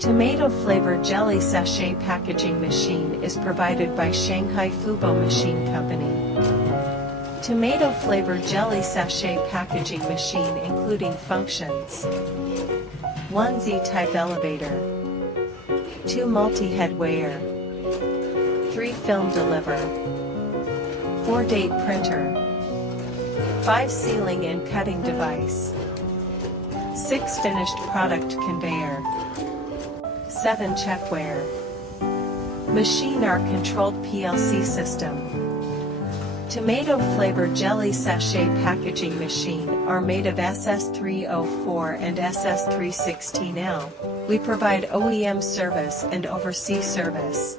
Tomato-flavored jelly sachet packaging machine is provided by Shanghai Fubo Machine Company. Tomato-flavored jelly sachet packaging machine including functions: 1 Z-type elevator, 2 multi-head weigher, 3 film deliver, 4 date printer, 5 sealing and cutting device, 6 finished product conveyor, 7 checkweigher. Machine are controlled PLC system. Tomato-flavored jelly sachet packaging machine are made of SS304 and SS316L. We provide OEM service and overseas service.